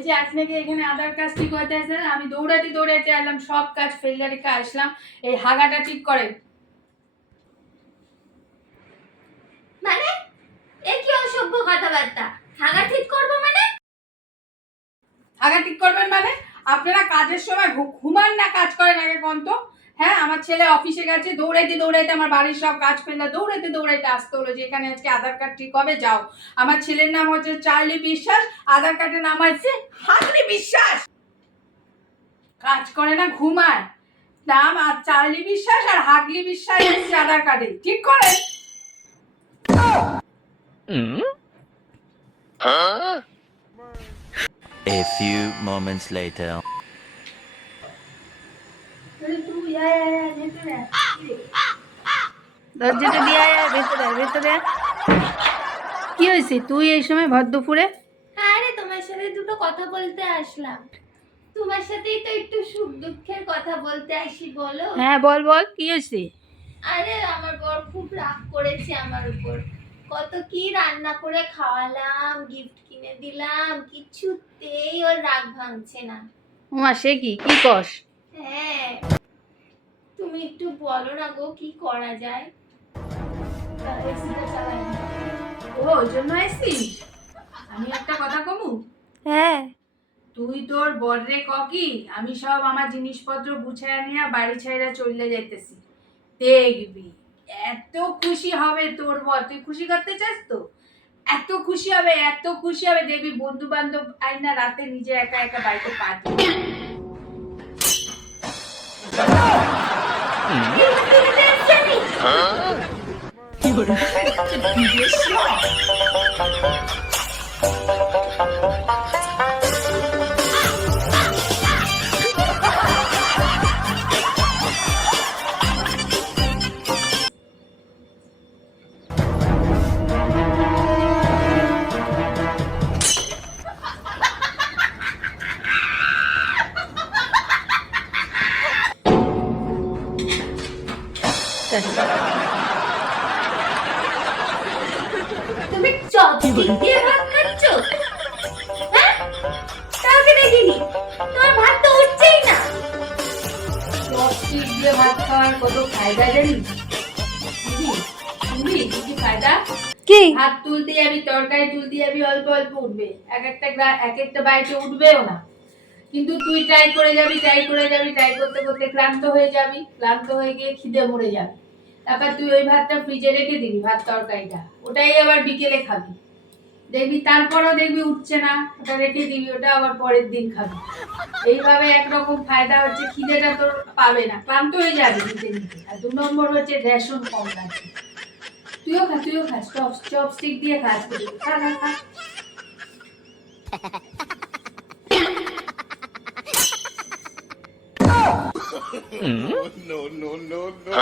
এই যে আপনাকে এখানে আধার কাজ ঠিক করতে আসে, আমি দৌড়াতে দৌড়াতে এলাম, সব কাজ ফেলে রেখে আসলাম। এই হাগাটা ঠিক করে। মানে এ কি অসভ্য কথাবার্তা? হাগা ঠিক করব মানে? হাগা ঠিক করবেন মানে? আপনারা কাজের সময় ঘুমান না কাজ করেন আগে কোন তো? হ্যাঁ, আমার ছেলে অফিসে গেছে, দৌড়াইতে দৌড়াইতে আমার বাড়ির সব কাজ ফেললে দৌড়াইতে দৌড়াইতে আসতে হলো যে এখানে আজকে আধার কার্ড ঠিক হবে, যাও। আমার ছেলের নাম হচ্ছে চার্লি বিশ্বাস, আধার কার্ডের নাম আছে হাগলি বিশ্বাস। কাজ করে না, ঘুমায়। নাম আর চার্লি বিশ্বাস আর হাগলি বিশ্বাস হচ্ছে আধার কার্ডে, ঠিক করে। A few moments later. দরজাটা দিয়ে আয়, ভেতরে ভেতরে। কি হয়েছে তুই এই সময় ভর দুপুরে? আরে তোমার সাথে দুটো কথা বলতে আসলাম। তোমার সাথেই তো একটু সুখ দুঃখের কথা বলতে আসি, বলো। হ্যাঁ বল বল, কি হয়েছে? আরে আমার বর খুব রাগ করেছে আমার উপর। কত কি রান্না করে খাওয়ালাম, গিফট কিনে দিলাম, কিছুতেই ওর রাগ ভাঙছে না। উমা, সে কি কি কস? হ্যাঁ, তুমি একটু বলো না গো, কি করা যায়? ও, ওই জন্য আসছিস? আমি একটা কথা কমু। হ্যাঁ। তুই তোর বড়রে ক কি আমি সব আমার জিনিসপত্র গুছায় নিয়ে বাড়ি ছেড়ে চলে যাইতেছি। দেখবি এত খুশি হবে তোর বর, তুই খুশি করতে চাস তো? এত খুশি হবে, এত খুশি হবে, দেখবি বন্ধু বান্ধব আইনা রাতে নিজে একা একা বাড়িতে পারবি। তুমি চপস্টিক দিয়ে ভাত খাচ্ছ? হ্যাঁ, কাউকে দেখিনি। তোমার ভাত তো উঠছেই না। চপস্টিক দিয়ে ভাত খাওয়ার কত ফায়দা জানিস? শুনবি কি ফায়দা? কি? ভাত তুলতে যাবি, তরকারি তুলতে যাবি, অল্প অল্প উঠবে, এক একটা বাড়িতে উঠবেও না। কিন্তু তুই ট্রাই করে যাবি, ট্রাই করতে করতে ক্লান্ত হয়ে যাবি, ক্লান্ত হয়ে গিয়ে খিদে মরে যাবে। তারপর তুই ওই ভাতটা ফ্রিজে রেখে দিবি, ভাত তরকারিটা, ওটাই আবার বিকেলে খাবি। দেখবি তারপরও দেখবি উঠছে না, ওটা রেখে দিবি, ওটা আবার পরের দিন খাবি। এইভাবে একরকম ফায়দা হচ্ছে, খিদেটা তোর পাবে না, ক্লান্ত হয়ে যাবে নিতে নিতে। আর 2 নম্বর হচ্ছে রেশন কম লাগবে। তুইও খাস, চপস্টিক দিয়ে খাস, খা খা খা। No, no, no, no.